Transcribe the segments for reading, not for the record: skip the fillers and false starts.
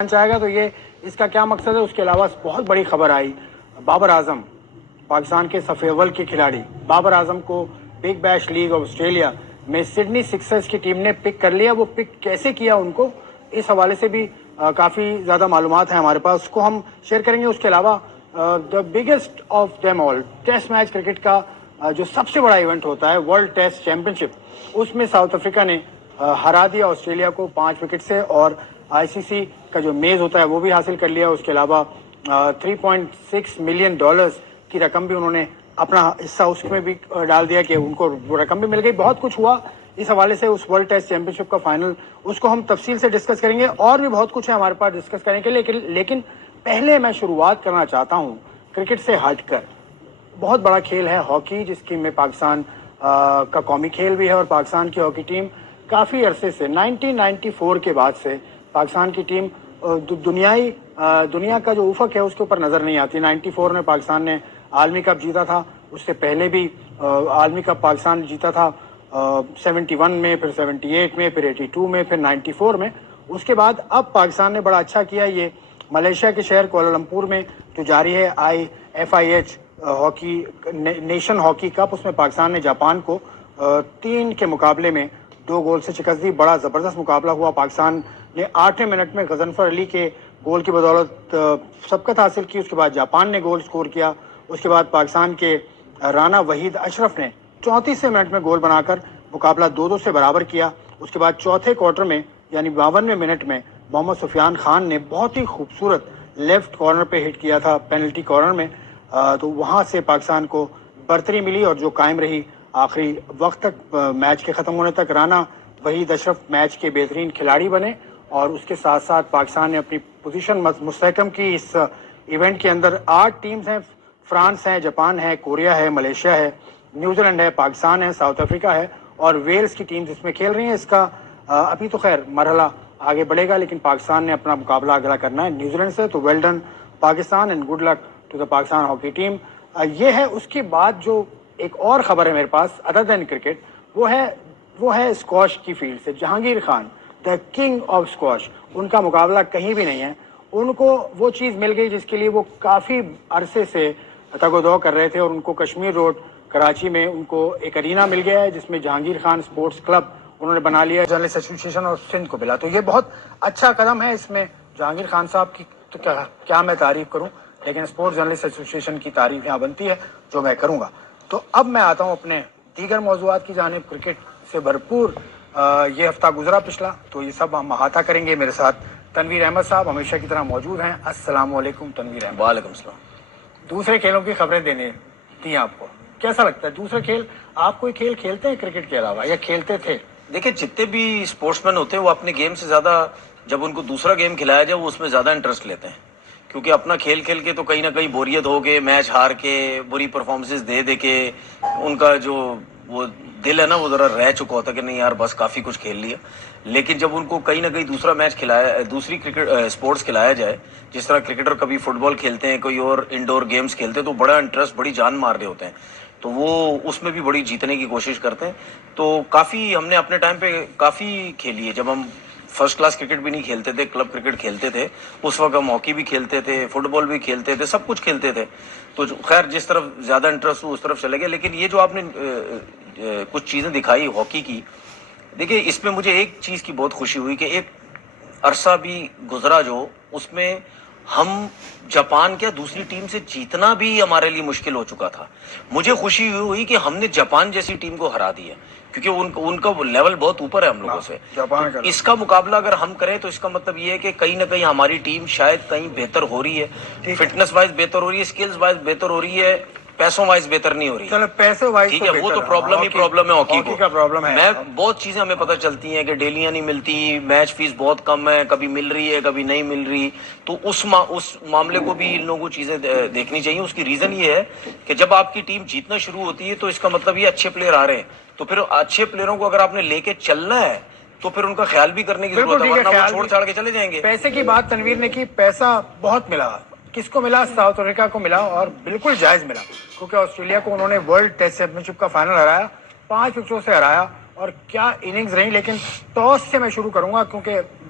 چاہے گا تو یہ اس کا کیا مقصد ہے. اس کے علاوہ بہت بڑی خبر آئی. بابر اعظم پاکستان کے صف اول کے کھلاڑی بابر اعظم کو Big Bash League of Australia میں سڈنی سکسرز کی ٹیم نے پک کر لیا. وہ پک کیسے کیا ان کو, اس حوالے سے بھی کافی زیادہ معلومات ہیں ہمارے پاس, اس کو ہم شیئر کریں گے. اس کے علاوہ the biggest of them all test match cricket کا جو سب سے بڑا ایونٹ ہوتا ہے ورلڈ ٹیسٹ چیمپئن شپ, اس میں ساؤتھ افریقہ نے ہرا دیا آسٹریلیا کو 5 وکٹ سے, اور آئی سی سی کا جو میز ہوتا ہے وہ بھی حاصل کر لیا. اس کے علاوہ $3.6 ملین کی رقم بھی انہوں نے اپنا حصہ اس میں بھی ڈال دیا کہ ان کو وہ رقم بھی مل گئی. بہت کچھ ہوا اس حوالے سے. اس ورلڈ ٹیسٹ چیمپئن شپ کا فائنل, اس کو ہم تفصیل سے ڈسکس کریں گے, اور بھی بہت کچھ ہے ہمارے پاس ڈسکس کرنے کے لیے. لیکن پہلے میں شروعات کرنا چاہتا ہوں کرکٹ سے ہٹ کر. بہت بڑا کھیل ہے ہاکی, جس کی میں پاکستان کا قومی کھیل بھی ہے, اور پاکستان کی ہاکی ٹیم کافی عرصے سے 1994 کے بعد سے پاکستان کی ٹیم دنیا کا جو افق ہے اس کے اوپر نظر نہیں آتی. 94 میں پاکستان نے عالمی کپ جیتا تھا, اس سے پہلے بھی عالمی کپ پاکستان جیتا تھا 71 میں, پھر 78 میں, پھر 82 میں, پھر 94 میں. اس کے بعد اب پاکستان نے بڑا اچھا کیا. یہ ملیشیا کے شہر کوالالمپور میں جو جاری ہے FIH hockey nation hockey cup, اس میں پاکستان نے جاپان کو 3 کے مقابلے میں 2 گول سے شکست دی. بڑا زبردست مقابلہ ہوا. پاکستان نے 8ویں منٹ میں غضنفر علی کے گول کی بدولت سبقت حاصل کی. اس کے بعد جاپان نے گول سکور کیا. اس کے بعد پاکستان کے رانا وحید اشرف نے 34ویں منٹ میں گول بنا کر مقابلہ 2-2 سے برابر کیا. اس کے بعد چوتھے کوارٹر میں یعنی 52ویں منٹ میں محمد سفیان خان نے بہت ہی خوبصورت لیفٹ کارنر پہ ہٹ کیا تھا, پینلٹی کارنر میں, تو وہاں سے پاکستان کو برتری ملی, اور جو قائم رہی آخری وقت تک, میچ کے ختم ہونے تک. رانا وحید اشرف میچ کے بہترین کھلاڑی بنے, اور اس کے ساتھ ساتھ پاکستان نے اپنی پوزیشن مستحکم کی. اس ایونٹ کے اندر 8 ٹیمز ہیں. فرانس ہے, جاپان ہے, کوریا ہے, ملیشیا ہے, نیوزی لینڈ ہے, پاکستان ہے, ساؤتھ افریقہ ہے, اور ویلز کی ٹیمز اس میں کھیل رہی ہیں. اس کا ابھی تو خیر مرحلہ آگے بڑھے گا, لیکن پاکستان نے اپنا مقابلہ اگلا کرنا ہے نیوزی لینڈ سے. تو well done Pakistan, and good luck to the Pakistan hockey team. یہ ہے. اس کے بعد جو ایک اور خبر ہے میرے پاس ادر دین کرکٹ, وہ ہے اسکواش کی فیلڈ سے. Jahangir Khan, the king of squash, ان کا مقابلہ کہیں بھی نہیں ہے. ان کو وہ چیز مل گئی جس کے لیے وہ کافی عرصے سے تگ و دو کر رہے تھے, اور ان کو کشمیر روڈ کراچی میں ان کو ایک ارینا مل گیا ہے جس میں جہانگیر خان اسپورٹس کلب انہوں نے بنا لیا ہے. جرنلسٹ ایسوسی ایشن اور سندھ کو ملا, تو یہ بہت اچھا قدم ہے. اس میں جہانگیر خان صاحب کی تو کیا میں تعریف کروں, لیکن اسپورٹس جرنلسٹ ایسوسی ایشن کی تعریف یہاں بنتی ہے جو میں کروں گا. تو اب میں آتا ہوں اپنے دیگر موضوعات کی جانب. کرکٹ سے بھرپور یہ ہفتہ گزرا پچھلا, تو یہ سب ہم احاطہ کریں گے. میرے ساتھ تنویر احمد صاحب ہمیشہ کی طرح موجود ہیں. السلام علیکم تنویر احمد. وعلیکم السلام. دوسرے کھیلوں کی خبریں دینے تھی آپ کو, کیسا لگتا ہے دوسرے کھیل؟ آپ کوئی کھیل کھیلتے ہیں کرکٹ کے علاوہ, یا کھیلتے تھے؟ دیکھیں, جتنے بھی اسپورٹس مین ہوتے ہیں وہ اپنے گیم سے زیادہ, جب ان کو دوسرا گیم کھلایا جائے وہ اس میں زیادہ انٹرسٹ لیتے ہیں, کیونکہ اپنا کھیل کھیل کے تو کہیں نہ کہیں بوریت ہو کے, میچ ہار کے, بری پرفارمنسز دے کے ان کا جو وہ دل ہے نا وہ ذرا رہ چکا ہوتا ہے کہ نہیں یار بس کافی کچھ کھیل لیا. لیکن جب ان کو کہیں نہ کہیں دوسرا میچ کھلایا, دوسری کرکٹ اسپورٹس کھلایا جائے, جس طرح کرکٹر کبھی فٹ بال کھیلتے ہیں, کوئی اور انڈور گیمز کھیلتے ہیں, تو بڑا انٹرسٹ, بڑی جان مار رہے ہوتے ہیں, تو وہ اس میں بھی بڑی جیتنے کی کوشش کرتے ہیں. تو کافی ہم نے اپنے ٹائم پہ کافی کھیلی ہے. جب ہم فرسٹ کلاس کرکٹ بھی نہیں کھیلتے تھے, کلب کرکٹ کھیلتے تھے, اس وقت ہم ہاکی بھی کھیلتے تھے, فٹ بال بھی کھیلتے تھے, سب کچھ کھیلتے تھے. تو خیر جس طرف زیادہ انٹرسٹ ہو اس طرف چلے گئے. لیکن یہ جو آپ نے کچھ چیزیں دکھائی ہاکی کی, دیکھیں اس میں مجھے ایک چیز کی بہت خوشی ہوئی کہ ایک عرصہ بھی گزرا جو اس میں ہم جاپان کیا دوسری ٹیم سے جیتنا بھی ہمارے لیے مشکل ہو چکا تھا. مجھے خوشی ہوئی کہ ہم نے جاپان جیسی ٹیم کو ہرا دیا, کیونکہ ان کا لیول بہت اوپر ہے ہم لوگوں سے. اس کا مقابلہ اگر ہم کریں تو اس کا مطلب یہ ہے کہ کہیں نہ کہیں ہماری ٹیم شاید کہیں بہتر ہو رہی ہے, فٹنس وائز بہتر ہو رہی ہے, اسکلز وائز بہتر ہو رہی ہے, پیسوں وائز بہتر نہیں ہو رہی. چلو پیسوں وائز ٹھیک ہے, وہ تو پرابلم ہی پرابلم ہے ہاکی کا پرابلم ہے. میں بہت چیزیں ہمیں پتہ چلتی ہیں کہ ڈیلیاں نہیں ملتی, میچ فیس بہت کم ہے, کبھی مل رہی ہے کبھی نہیں مل رہی. تو اس معاملے کو بھی ان لوگوں کو چیزیں دیکھنی چاہیے. اس کی ریزن یہ ہے کہ جب آپ کی ٹیم جیتنا شروع ہوتی ہے تو اس کا مطلب یہ اچھے پلیئر آ رہے ہیں, تو پھر اچھے پلیئروں کو اگر آپ نے لے کے چلنا ہے تو پھر ان کا خیال بھی کرنے کی ضرورت ہے, ورنہ وہ چھوڑ چھاڑ کے چلے جائیں گے. پیسے کی بات تنویر نے کی, پیسہ بہت ملا. کس کو ملا؟ ساؤتھ افریقہ کو ملا, اور بالکل جائز ملا, کیونکہ آسٹریلیا کو انہوں نے ورلڈ ٹیسٹ چیمپئن شپ کا فائنل ہرایا, 5 وکٹوں سے ہرایا, اور کیا اننگز رہی. لیکن ٹاس سے میں شروع کروں گا کیونکہ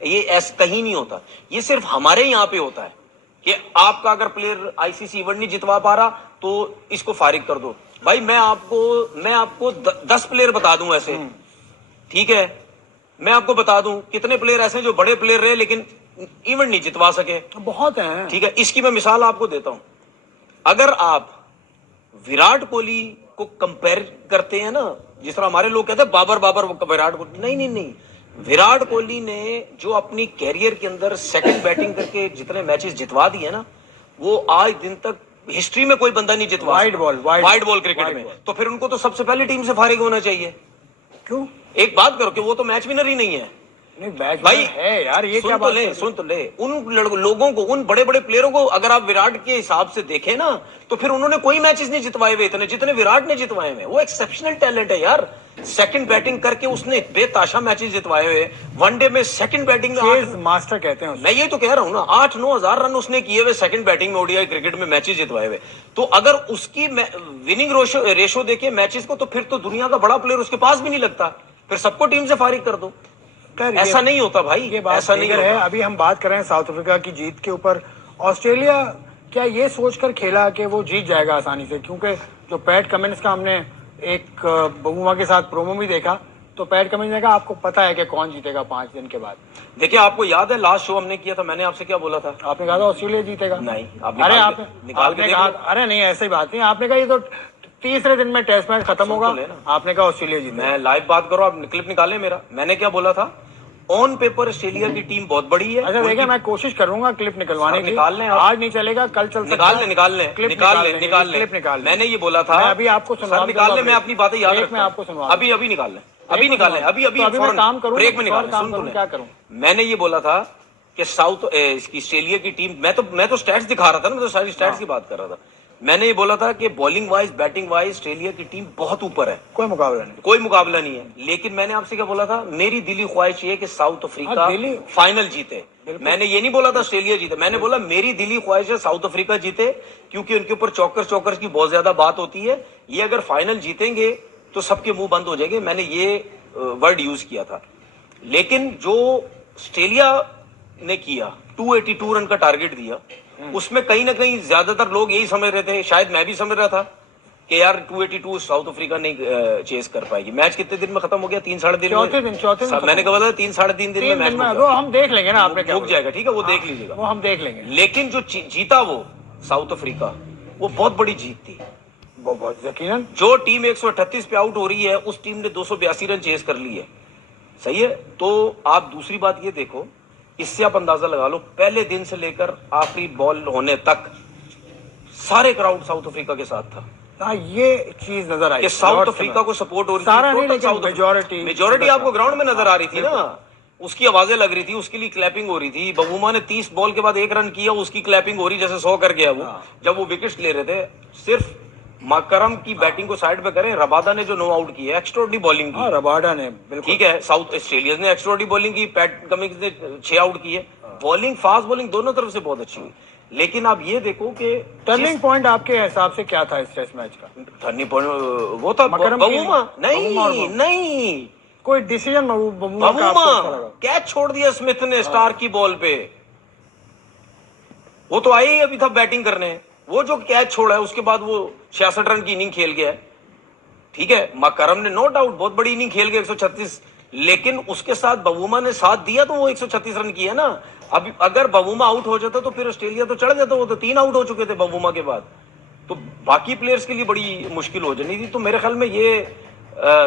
یہ ایسا کہیں نہیں ہوتا, یہ صرف ہمارے یہاں پہ ہوتا ہے کہ آپ کا اگر پلیئر آئی سی سی ایونٹ نہیں جتوا پا رہا تو اس کو فارغ کر دو. بھائی میں آپ کو 10 پلیئر بتا دوں ایسے, ٹھیک ہے, میں آپ کو بتا دوں کتنے پلیئر ایسے ہیں جو بڑے پلیئر رہے لیکن ایونٹ نہیں جتوا سکے, بہت ہیں. ٹھیک ہے. اس کی میں مثال آپ کو دیتا ہوں. اگر آپ وراٹ کوہلی کو کمپیئر کرتے ہیں نا, جس طرح ہمارے لوگ کہتے ہیں بابر وراٹ کوہلی, نہیں, وراٹ کوہلی نے جو اپنی کیریئر کے اندر سیکنڈ بیٹنگ کر کے جتنے میچز جتوا دیے نا, وہ آج دن تک ہسٹری میں کوئی بندہ نہیں جتوا. وائٹ بال کرکٹ میں تو پھر ان کو تو سب سے پہلے ٹیم سے فارغ ہونا چاہیے. کیوں؟ ایک بات کرو کہ وہ تو میچ ونر ہی نہیں ہے. بھائی ہے یار, یہ کیا بات ہے؟ سن تو لے, ان لوگوں کو, ان بڑے بڑے پلیئروں کو اگر آپ وراٹ کے حساب سے دیکھیں نا, تو پھر انہوں نے کوئی میچز نہیں جتوائے ہوئے اتنے جتنے وراٹ نے جتوائے ہوئے. وہ ایکسیپشنل ٹیلنٹ ہے یار. سیکنڈ بیٹنگ کر کے اس نے بے تاشا میچز جتوائے ہوئے. ون ڈے میں سیکنڈ بیٹنگ میں ماسٹر کہتے ہیں. میں یہ تو کہہ رہا ہوں نا, 8-9 ہزار رن اس نے کیے ہوئے سیکنڈ بیٹنگ میں, اوڈی کرکٹ میں میچز جتوائے ہوئے. تو اگر اس کی وننگ ریشو دیکھے میچز کو, تو پھر تو دنیا کا بڑا پلیئر اس کے پاس بھی نہیں لگتا. پھر سب کو ٹیم سے فارغ کر دو. ایسا نہیں ہوتا بھائی, ایسا نہیں ہے. ابھی ہم بات کر رہے ہیں ساؤتھ افریقہ کی جیت کے اوپر. آسٹریلیا کیا یہ سوچ کر کھیلا کہ وہ جیت جائے گا آسانی سے؟ کیونکہ جو پیٹ کمنس کا ہم نے ایک بوما کے ساتھ پرومو بھی دیکھا, تو پیٹ کمنس نے کہا آپ کو پتا ہے کہ کون جیتے گا 5 دن کے بعد. دیکھیے آپ کو یاد ہے لاسٹ شو ہم نے کیا تھا, میں نے آپ سے کیا بولا تھا؟ آپ نے کہا تھا آسٹریلیا جیتے گا. نہیں, ارے آپ نے کہا, ارے نہیں ایسی بات نہیں, آپ نے کہا یہ تو تیسرے دن میں ٹیسٹ میچ ختم ہوگا, آپ نے کہا آسٹریلیا جیتے. میں لائیو بات کرو, آپ کلپ نکالیں میرا. میں نے کیا بولا تھا؟ آن پیپر آسٹریلیا کی ٹیم بہت بڑی ہے. اچھا دیکھیں, میں کوشش کروں گا کلپ نکلوانے کی. نکال لیں, آج نہیں چلے گا, کل چل سکتا ہے. نکال لیں کلپ نکال. میں نے یہ بولا تھا, ابھی آپ کو سنوا نکال لیں, میں اپنی باتیں یاد رکھتا میں آپ کو سنوا. ابھی نکال لیں, ابھی نکال لیں, ابھی کام کروں, بریک میں نکال لیں. کیا کروں؟ میں نے یہ بولا تھا کہ ساؤتھ آسٹریلیا کی ٹیم, میں تو سٹیٹس دکھا رہا تھا نا, میں تو ساری سٹیٹس کی بات کر رہا تھا. میں نے یہ بولا تھا کہ bowling wise batting wise Australia کی ٹیم بہت اوپر ہے, کوئی مقابلہ نہیں ہے. لیکن میں نے آپ سے کیا بولا تھا؟ میری دلی خواہش یہ کہ ساؤتھ افریقہ فائنل جیتے. میں نے یہ نہیں بولا تھا آسٹریلیا جیتے, میں نے بولا میری دلی خواہش ہے ساؤتھ افریقہ جیتے, کیونکہ ان کے اوپر چوکر کی بہت زیادہ بات ہوتی ہے. یہ اگر فائنل جیتیں گے تو سب کے منہ بند ہو جائیں گے. میں نے یہ ورڈ یوز کیا تھا. لیکن جو آسٹریلیا نے کیا 282 رن کا ٹارگٹ دیا, اس میں کہیں نہ کہیں زیادہ تر لوگ یہی سمجھ رہے تھے, شاید میں بھی سمجھ رہا تھا کہ یار 282 ساؤتھ افریقہ نہیں چیز کر پائے گی. میچ کتنے دن میں ختم ہو گیا؟ 3-3.5 دن. چوتھے دن میں نے کہا تھا 3-3.5 دن میں میچ ہم دیکھ لیں گے نا, آپ نے رک جائے گا, ٹھیک ہے, وہ دیکھ لیجیے گا, وہ ہم دیکھ لیں گے. لیکن جو جیتا وہ ساؤتھ افریقہ, وہ بہت بڑی جیت تھی. بہت یقیناً. جو ٹیم 138 پہ آؤٹ ہو رہی ہے, اس ٹیم نے 282 رن چیز کر لی ہے. صحیح ہے. تو آپ دوسری بات یہ دیکھو, اس سے آپ اندازہ لگا لو, پہلے دن سے لے کر آخری بال ہونے تک سارے کراؤڈ ساؤتھ افریقہ کے ساتھ تھا. یہ چیز نظر آئی کہ ساؤتھ افریقہ کو سپورٹ ہو رہی تھی. میجورٹی آپ کو گراؤنڈ میں نظر آ رہی تھی نا, اس کی آوازیں لگ رہی تھی, اس کے لیے کلیپنگ ہو رہی تھی. بوما نے 30 بال کے بعد 1 رن کیا, اس کی کلیپنگ ہو رہی جیسے 100 کر گیا وہ, جب وہ وکٹس لے رہے تھے. صرف مکرم کی بیٹنگ کو سائڈ پہ کریں, ربادا نے جو نو آؤٹ کی ہے, ایکسٹراڈنری بالنگ کی. رباڈا نے ٹھیک ہے, ساؤتھ آسٹریلیا نے ایکسٹراڈنری بالنگ کی, پیٹ کمنگز نے 6 آؤٹ کیے. بالنگ, فاسٹ بالنگ دونوں طرف سے بہت اچھی ہوئی. لیکن آپ یہ دیکھو کہ ٹرننگ پوائنٹ آپ کے حساب سے کیا تھا اس ٹیسٹ میچ کا؟ ٹرننگ پوائنٹ وہ تھا بوما. نہیں, کوئی ڈیسیژن بوما کیچ چھوڑ دیا اسمتھ نے اسٹار کی بال پہ. وہ تو آئی ابھی تھا بیٹنگ کرنے, وہ جو کیچ چھوڑا ہے اس کے بعد وہ 66 رن کی اننگ کھیل گیا ہے. ٹھیک ہے, مکرم نے نو ڈاؤٹ بہت بڑی اننگ کھیل گیا 136, لیکن اس کے ساتھ بوما نے ساتھ دیا تو وہ 136 رن کی ہے نا. اب اگر بوما آؤٹ ہو جاتا تو پھر آسٹریلیا تو چڑھ جاتا, وہ تو 3 آؤٹ ہو چکے تھے بوما کے بعد, تو باقی پلیئرز کے لیے بڑی مشکل ہو جانی تھی. تو میرے خیال میں یہ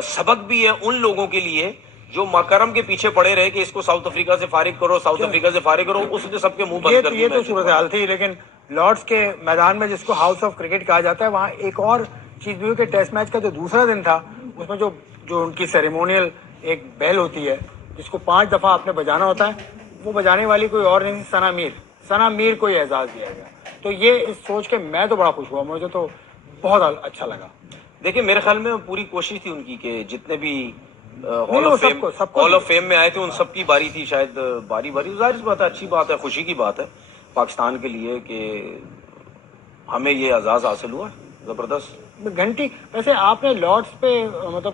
سبق بھی ہے ان لوگوں کے لیے جو مکرم کے پیچھے پڑے رہے کہ اس کو ساؤتھ افریقہ سے فارغ کرو, ساؤتھ افریقہ سے فارغ کرو. اس نے سب کے منہ بند کر دیے. یہ تو صورتحال تھی, لیکن لارڈس کے میدان میں جس کو ہاؤس آف کرکٹ کہا جاتا ہے, وہاں ایک اور چیز بھی ہوئی کہ ٹیسٹ میچ کا جو دوسرا دن تھا, اس میں جو ان کی سیریمونیل ایک بیل ہوتی ہے جس کو 5 دفعہ آپ نے بجانا ہوتا ہے, وہ بجانے والی کوئی اور نہیں, ثنا میر کو یہ اعزاز دیا گیا. تو یہ اس سوچ کے میں تو بڑا خوش ہوا, مجھے تو بہت اچھا لگا. دیکھیں میرے خیال میں پوری کوشش تھی ان کی کہ جتنے بھی ہال آف فیم میں آئے تھے ان سب کی باری تھی, شاید باری ظاہر سی بات ہے, اچھی بات ہے, خوشی کی بات ہے پاکستان کے لیے کہ ہمیں یہ اعزاز حاصل ہوا. زبردست گھنٹی. ویسے آپ نے لارڈس پہ مطلب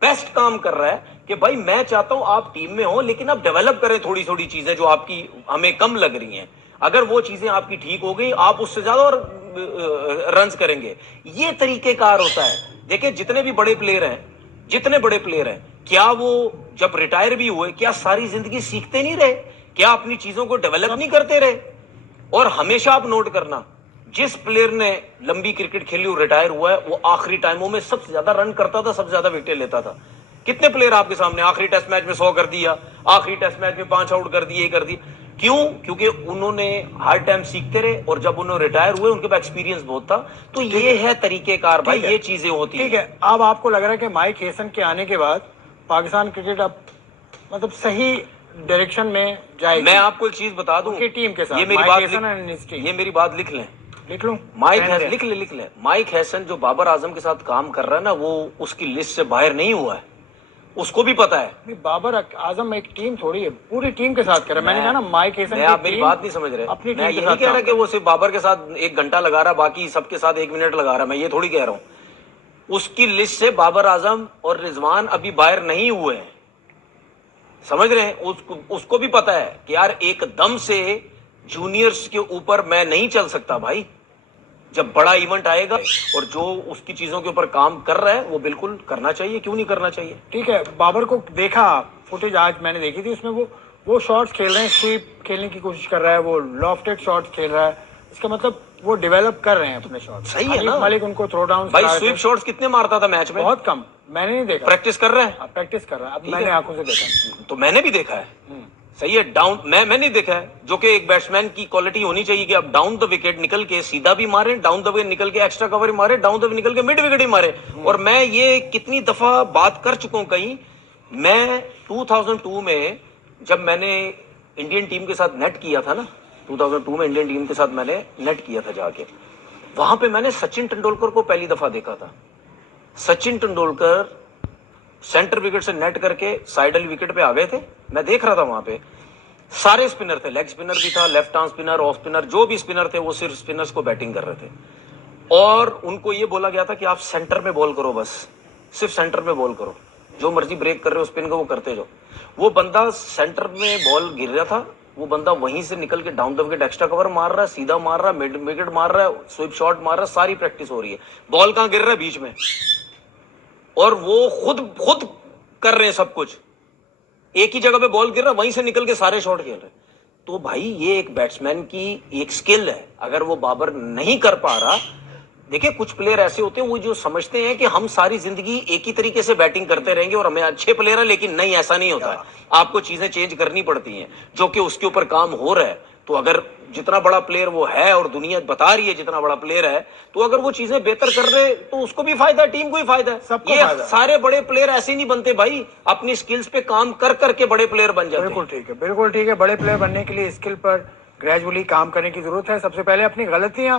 بیسٹ کام کر رہا ہے کہ بھائی میں چاہتا ہوں آپ ٹیم میں ہو لیکن آپ ڈیولپ کریں تھوڑی تھوڑی چیزیں جو آپ کی ہمیں کم لگ رہی ہیں. اگر وہ چیزیں آپ کی ٹھیک ہو گئی آپ اس سے زیادہ اور رنز کریں گے. یہ طریقہ کار ہوتا ہے. دیکھیں جتنے بھی بڑے پلیئر ہیں کیا وہ جب ریٹائر بھی ہوئے کیا ساری زندگی سیکھتے نہیں رہے, کیا اپنی چیزوں کو ڈیولپ نہیں کرتے رہے؟ اور ہمیشہ آپ نوٹ کرنا جس پلیئر نے لمبی کرکٹ کھیلی اور ریٹائر ہوا ہے وہ آخری ٹائموں میں سب سے زیادہ رن کرتا تھا, سب سے زیادہ وکٹیں لیتا تھا. کتنے پلیئر آپ کے سامنے آخری ٹیسٹ میچ میں 100 کر دیا, آخری ٹیسٹ میچ میں 5 آؤٹ کر دیے, یہ کر دی. کیوں؟ کیونکہ انہوں نے ہر ٹائم سیکھتے رہے اور جب انہوں نے ریٹائر ہوئے ان کے پاس ایکسپیرینس بہت تھا. تو یہ ہے طریقہ کار بھائی, یہ چیزیں ہوتی ہیں. ٹھیک ہے, اب آپ کو لگ رہا ہے کہ مائک ہیسن کے آنے کے بعد پاکستان کرکٹ اب مطلب صحیح ڈائریکشن میں جائے گی. میں آپ کو ایک چیز بتا دوں, کی ٹیم کے ساتھ یہ میری بات لکھ لیں, لکھ لوں لکھ لیں. مائک ہیسن جو بابر اعظم کے ساتھ کام کر رہا ہے نا وہ اس کی لسٹ سے باہر نہیں ہوا ہے, اس کو بھی پتا ہے. بابر اعظم ایک ٹیم تھوڑی ہے, پوری ٹیم کے ساتھ کر رہا ہے. میں نے کہا نا مائک ہیسن, آپ میری بات نہیں سمجھ رہے. میں یہ نہیں کہہ رہا کہ وہ صرف بابر کے ساتھ 1 گھنٹہ لگا رہا باقی سب کے ساتھ 1 منٹ لگا رہا, میں یہ تھوڑی کہہ رہا ہوں. اس کی لسٹ سے بابر اعظم اور رضوان ابھی باہر نہیں ہوئے ہیں, سمجھ رہے ہیں؟ اس کو بھی پتا ہے کہ یار ایک دم سے جونیئرز کے اوپر میں نہیں چل سکتا بھائی. جب بڑا ایونٹ آئے گا اور جو اس کی چیزوں کے اوپر کام کر رہا ہے وہ بالکل کرنا چاہیے, کیوں نہیں کرنا چاہیے. ٹھیک ہے, بابر کو دیکھا فوٹیج آج میں نے دیکھی تھی, اس میں وہ شاٹس کھیل رہے ہیں, سویپ کھیلنے کی کوشش کر رہا ہے, وہ لافٹڈ شاٹس کھیل رہا ہے. اس کا مطلب وہ ڈیولپ کر رہے ہیں اپنے شاٹ. صحیح ہے نا, مالک ان کو تھرو ڈاؤن بھائی سویپ شاٹس کتنے مارتا تھا میچ میں؟ بہت کم, میں نے نہیں دیکھا. پریکٹس کر رہا ہے, پریکٹس کر رہا ہے, اب میں نے آنکھوں سے دیکھا. تو میں نے بھی دیکھا ہے. صحیح ہے, ڈاؤن میں نہیں دیکھا ہے, جو کہ ایک بیٹسمین کی کوالٹی ہونی چاہیے کہ اب ڈاؤن دا وکٹ نکل کے سیدھا بھی مارے, ڈاؤن دا وکٹ نکل کے ایکسٹرا کور مارے, ڈاؤن دا وکٹ نکل کے مڈ وکٹ ہی مارے. اور میں یہ کتنی دفعہ بات کر چکا ہوں کہیں, میں 2002 میں جب میں نے انڈین ٹیم کے ساتھ نیٹ کیا تھا نا, 2002 میں انڈین ٹیم کے ساتھ میں نے نیٹ کیا تھا جا کے, وہاں پہ میں نے سچن ٹنڈولکر کو پہلی دفعہ دیکھا تھا. سچن ٹنڈولکر سینٹر وکٹ سے نیٹ کر کے سائیڈل وکٹ پہ آ گئے تھے, میں دیکھ رہا تھا وہاں پہ سارے اسپنر تھے, لیگ اسپنر بھی تھا, left arm spinner, off spinner, جو بھی اسپنر تھے وہ صرف اسپنرز کو بیٹنگ کر رہے تھے. اور ان کو یہ بولا گیا تھا کہ آپ سینٹر میں بال کرو, بس صرف سینٹر میں بال کرو, جو مرضی بریک کر رہے ہو اسپن کو وہ کرتے جاؤ. وہ بندہ سینٹر میں بال گر رہا تھا, وہ بندہ وہیں سے نکل کے ڈاؤن دا وکٹ ایکسٹرا کور مار رہا ہے, سیدھا مار رہا ہے, مڈ وکٹ مار رہا ہے, سویپ شاٹ مار رہا ہے, ساری پریکٹس ہو رہی ہے. بال کہاں گر رہا ہے؟ بیچ میں. اور وہ خود کر رہے ہیں سب کچھ, ایک ہی جگہ پہ بال گر رہا ہے, وہیں سے نکل کے سارے شاٹ کھیل رہے ہیں. تو بھائی یہ ایک بیٹسمین کی ایک سکل ہے, اگر وہ بابر نہیں کر پا رہا. دیکھیں کچھ پلیئر ایسے ہوتے ہیں وہ جو سمجھتے ہیں کہ ہم ساری زندگی ایک ہی طریقے سے بیٹنگ کرتے رہیں گے اور ہمیں اچھے پلیئر ہیں, لیکن نہیں, ایسا نہیں ہوتا ہے. آپ کو چیزیں چینج کرنی پڑتی ہیں جو کہ اس کے اوپر کام ہو رہا ہے. تو اگر جتنا بڑا پلیئر وہ ہے اور دنیا بتا رہی ہے جتنا بڑا پلیئر ہے, تو اگر وہ چیزیں بہتر کر رہے تو اس کو بھی فائدہ ہے, ٹیم کو بھی فائدہ ہے. سب کو یہ فائدہ ہے. سارے بڑے پلیئر ایسے نہیں بنتے بھائی, اپنی سکلز پہ کام کر کے بڑے پلیئر بن جاتے ہیں. بالکل ٹھیک ہے. بڑے پلیئر بننے کے لیے اسکل پر گریجولی کام کرنے کی ضرورت ہے. سب سے پہلے اپنی غلطیاں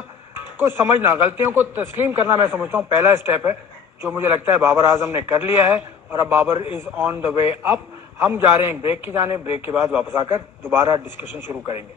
کو سمجھنا, غلطیوں کو تسلیم کرنا, میں سمجھتا ہوں پہلا اسٹیپ ہے, جو مجھے لگتا ہے بابر اعظم نے کر لیا ہے. اور اب بابر از آن دا وے اپ. ہم جا رہے ہیں بریک کی جانب, بریک کے بعد واپس آ کر دوبارہ ڈسکشن شروع کریں گے.